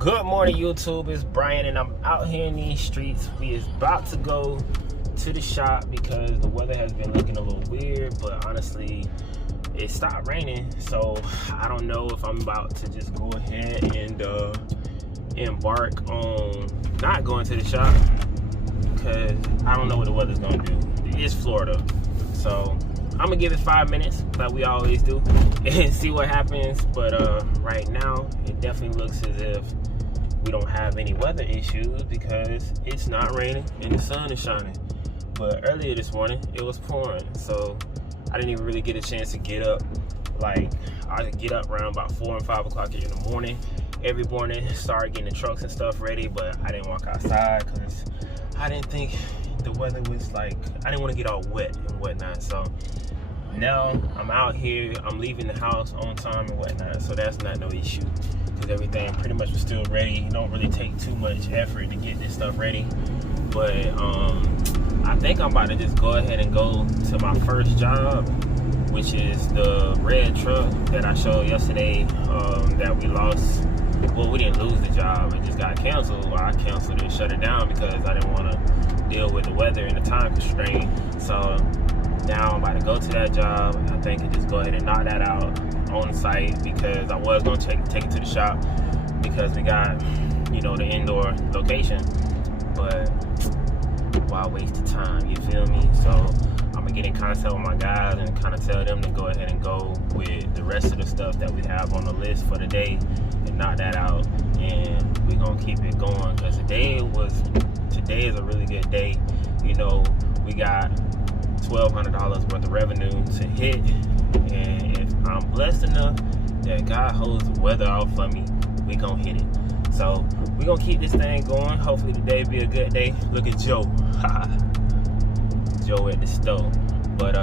Good morning, YouTube. It's Brian, and I'm out here in these streets. We is about to go to the shop because the weather has been looking a little weird, but honestly, it stopped raining. So I don't know if I'm about to just go ahead and embark on not going to the shop because I don't know what the weather's gonna do. It's Florida, so I'm gonna give it 5 minutes like we always do and see what happens. But right now it definitely looks as if we don't have any weather issues because it's not raining and the sun is shining. But earlier this morning it was pouring, so I didn't even really get a chance to get up. Like, I get up around about 4 and 5 o'clock in the morning every morning, start getting the trucks and stuff ready, but I didn't walk outside because I didn't think the weather was like, I didn't want to get all wet and whatnot. So now I'm out here, I'm leaving the house on time and whatnot, so that's not no issue because everything pretty much was still ready. It don't really take too much effort to get this stuff ready. But I think I'm about to just go ahead and go to my first job, which is the red truck that I showed yesterday that we lost. Well, we didn't lose the job, it just got canceled. Well, I canceled it, shut it down because I didn't want to deal with the weather and the time constraint. So now I'm about to go to that job. I think I just go ahead and knock that out on site because I was going to take it to the shop because we got, you know, the indoor location. But why waste the time, you feel me? So I'm gonna get in contact with my guys and kind of tell them to go ahead and go with the rest of the stuff that we have on the list for the day and knock that out, and we're gonna keep it going because today is a really good day. You know, we got $1,200 worth of revenue to hit, and if I'm blessed enough that God holds the weather out for me, we gonna hit it. So we're gonna keep this thing going. Hopefully today be a good day. Look at Joe. Joe at the stove. But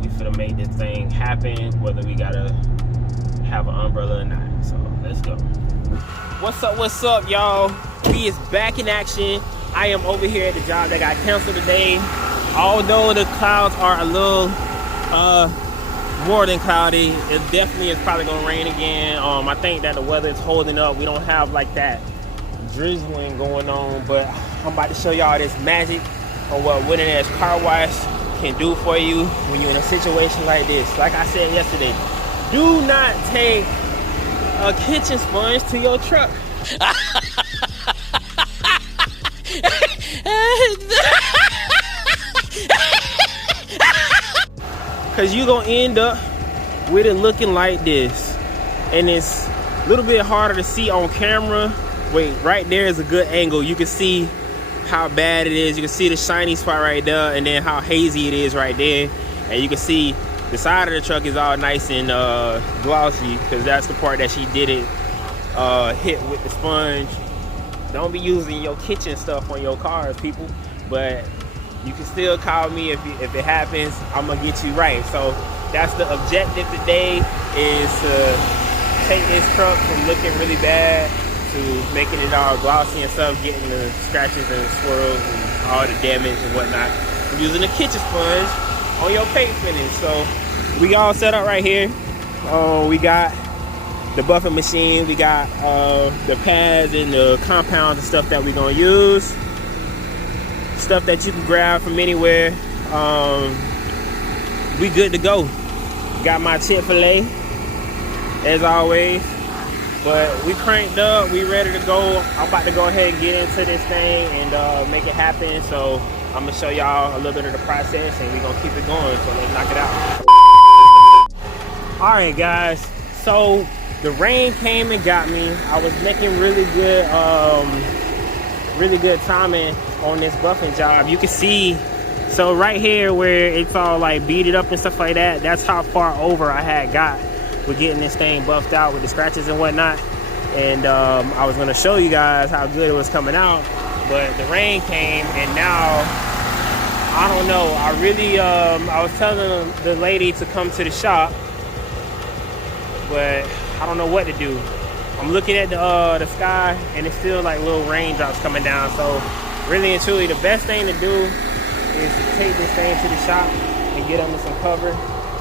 we finna make this thing happen, whether we gotta have an umbrella or not. So let's go. What's up, y'all? We is back in action. I am over here at the job that got canceled today. Although the clouds are a little more than cloudy, it definitely is probably gonna rain again. I think that the weather is holding up. We don't have like that drizzling going on, but I'm about to show y'all this magic on what Winning Edge Carwash can do for you when you're in a situation like this. Like I said yesterday, do not take a kitchen sponge to your truck. Cause you gonna end up with it looking like this, and it's a little bit harder to see on camera. Wait, right there is a good angle. You can see how bad it is. You can see the shiny spot right there, and then how hazy it is right there. And you can see the side of the truck is all nice and glossy because that's the part that she didn't hit with the sponge. Don't be using your kitchen stuff on your cars, people. But you can still call me if it happens. I'm gonna get you right. So that's the objective today, is to take this truck from looking really bad to making it all glossy and stuff, getting the scratches and swirls and all the damage and whatnot from using a kitchen sponge on your paint finish. So we all set up right here. We got the buffing machine, we got the pads and the compounds and stuff that we're gonna use. Stuff that you can grab from anywhere. We good to go. Got my Chick-fil-A as always, but we cranked up, we ready to go. I'm about to go ahead and get into this thing and make it happen. So I'm gonna show y'all a little bit of the process and we're gonna keep it going. So let's knock it out. All right, guys, so the rain came and got me. I was making really good timing on this buffing job. You can see, so right here where it's all like beaded up and stuff like that, that's how far over I had got with getting this thing buffed out with the scratches and whatnot. And I was gonna show you guys how good it was coming out, but the rain came and now I don't know. I really I was telling the lady to come to the shop, but I don't know what to do. I'm looking at the sky and it's still like little raindrops coming down. So really and truly, the best thing to do is to take this thing to the shop and get under some cover.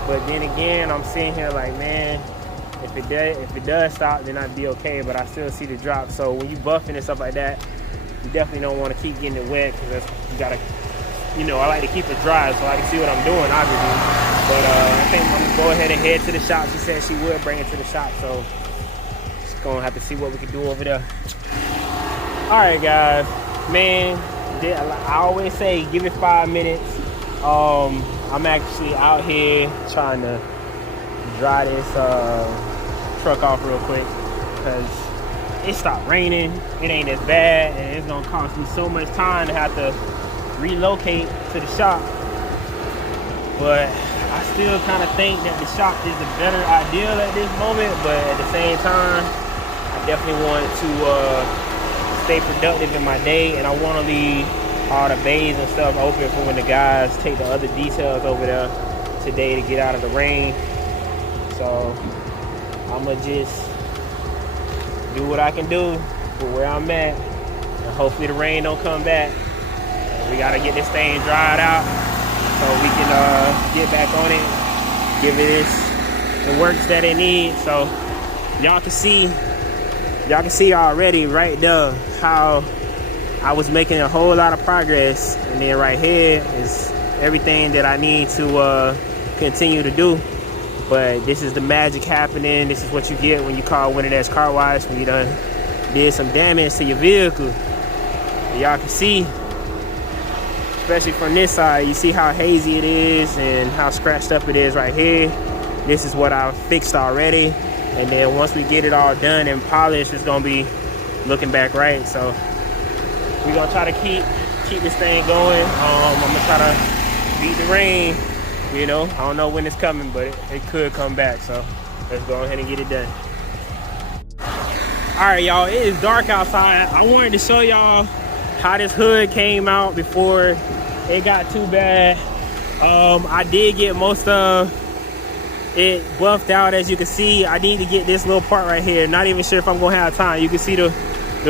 But then again, I'm sitting here like, man, If it does stop, then I'd be okay, but I still see the drop. So when you buffing and stuff like that, you definitely don't want to keep getting it wet, because you gotta, you know, I like to keep it dry so I can see what I'm doing, obviously. But I think I'm gonna go ahead and head to the shop. She said she would bring it to the shop, so just gonna have to see what we can do over there. All right, guys, man, I always say give it 5 minutes. I'm actually out here trying to dry this truck off real quick, because it stopped raining. It ain't as bad, and it's gonna cost me so much time to have to relocate to the shop. But I still kind of think that the shop is a better idea at this moment, but at the same time, I definitely want to stay productive in my day, and I want to leave all the bays and stuff open for when the guys take the other details over there today to get out of the rain. So I'm gonna just do what I can do for where I'm at, and hopefully the rain don't come back. We gotta get this thing dried out so we can get back on it, give it the works that it needs. So y'all can see already right there how I was making a whole lot of progress, and then right here is everything that I need to continue to do. But this is the magic happening. This is what you get when you call Winning Edge Carwash, when you done did some damage to your vehicle. Y'all can see, especially from this side, you see how hazy it is and how scratched up it is right here. This is what I fixed already, and then once we get it all done and polished, it's gonna be looking back right. So we're gonna try to keep this thing going. I'm gonna try to beat the rain. You know, I don't know when it's coming, but it could come back. So let's go ahead and get it done. All right, y'all, it is dark outside. I wanted to show y'all how this hood came out before it got too bad. I did get most of it buffed out, as you can see. I need to get this little part right here. Not even sure if I'm gonna have time. You can see the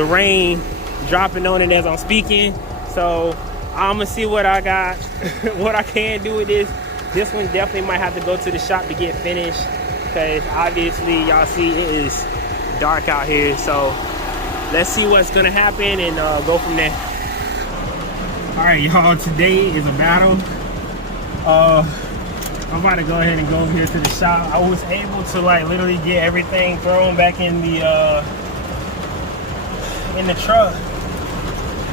rain dropping on it as I'm speaking. So I'm gonna see what I got, what I can do with this. This one definitely might have to go to the shop to get finished, because obviously y'all see it is dark out here. So let's see what's gonna happen and go from there. All right, y'all, today is a battle. I'm about to go ahead and go over here to the shop. I was able to like literally get everything thrown back in the truck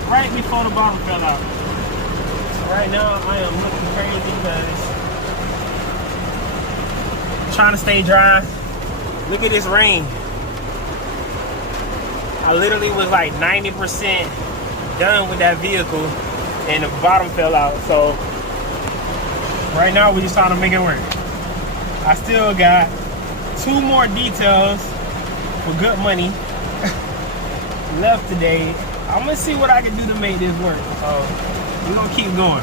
right before the bottom fell out. So right now I am looking crazy because I'm trying to stay dry. Look at this rain. I literally was like 90% done with that vehicle and the bottom fell out. So right now we're just trying to make it work. I still got 2 more details for good money left today. I'm gonna see what I can do to make this work. So we're gonna keep going.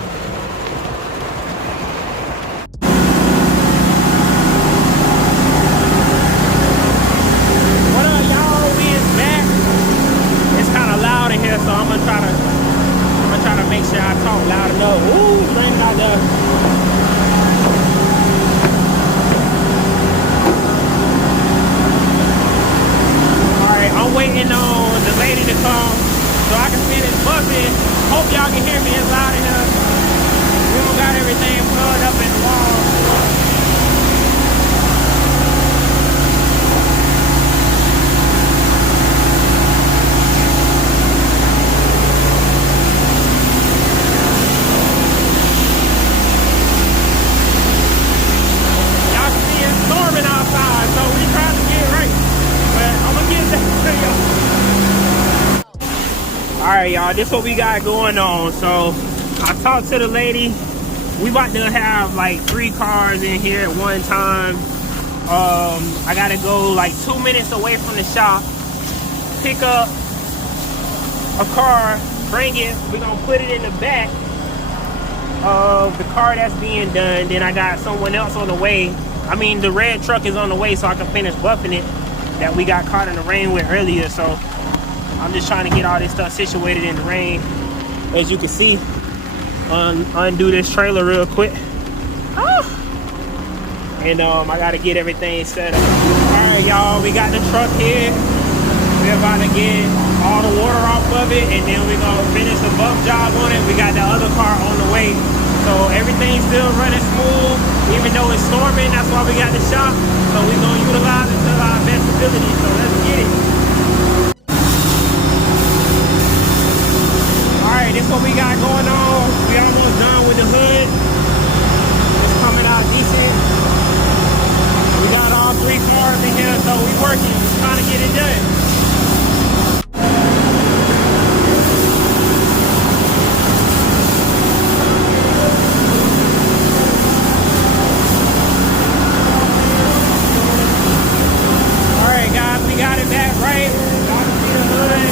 What up, y'all? We is back. It's kind of loud in here, so I'm gonna try to make sure I talk loud enough. Ooh, it's raining out there. I'm waiting on the lady to come so I can finish buffing. Hope y'all can hear me. It's loud in here. We don't got everything plugged up in the wall. Y'all can see it's storming outside, so we trying to get right. But I'm gonna get that to y'all. Alright, y'all, this is what we got going on. So I talked to the lady. We about to have like 3 cars in here at one time. I gotta go like 2 minutes away from the shop, pick up a car, bring it. We're gonna put it in the back of the car that's being done. Then I got someone else on the way. I mean, the red truck is on the way so I can finish buffing it that we got caught in the rain with earlier. So I'm just trying to get all this stuff situated in the rain. As you can see, undo this trailer real quick. and I gotta get everything set up. All right, y'all, we got the truck here. We're about to get all the water off of it, and then we're gonna finish the bump job on it. We got the other car on the way. So everything's still running smooth, even though it's storming. That's why we got the shop. So we're gonna utilize it to our best ability. So let's get it. All right, this is what we got going on. We almost done with the hood. It's coming out decent. We got all 3 cars in here, so we working, trying to get it done.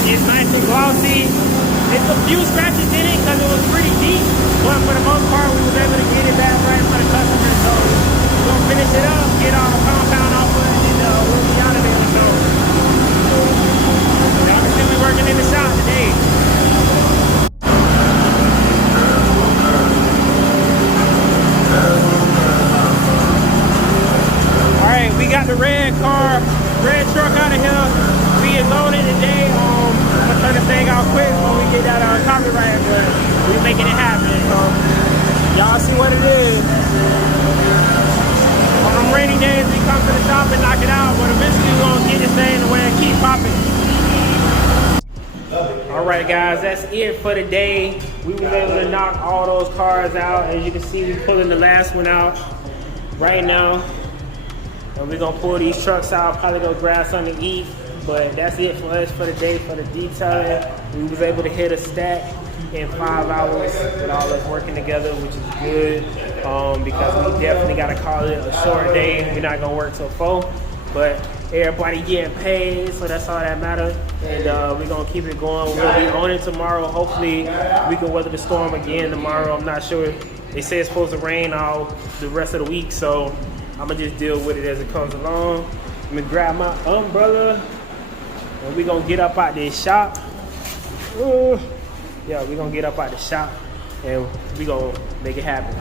It's nice and glossy. It's a few scratches in it because it was pretty deep, but for the most part, we was able to get it back right for the customer. So we're gonna finish it up, get all the compound off of it, and we'll be out of there. So y'all can see we working in the shop today. All right, we got the red truck out of here. We is loaded today. I'm gonna turn this thing out quick when we get that copyright, but we making it happen. So y'all see what it is. On them rainy days, we come to the shop and knock it out, but eventually we're gonna get this thing away and keep popping. All right, guys, that's it for the day. We was able to knock all those cars out. As you can see, we pulling the last one out right now. And we're gonna pull these trucks out, probably go grab something to eat. But that's it for us for the day, for the detailing. We was able to hit a stack in 5 hours with all us working together, which is good because we definitely got to call it a short day. We're not gonna work till 4, but everybody getting paid, so that's all that matters. And we're gonna keep it going. We'll be on it tomorrow. Hopefully we can weather the storm again tomorrow. I'm not sure. They say it's supposed to rain all the rest of the week, so I'm gonna just deal with it as it comes along. I'm gonna grab my umbrella. And we're gonna get up out this shop. Yeah, we're gonna get up out the shop and we're gonna make it happen.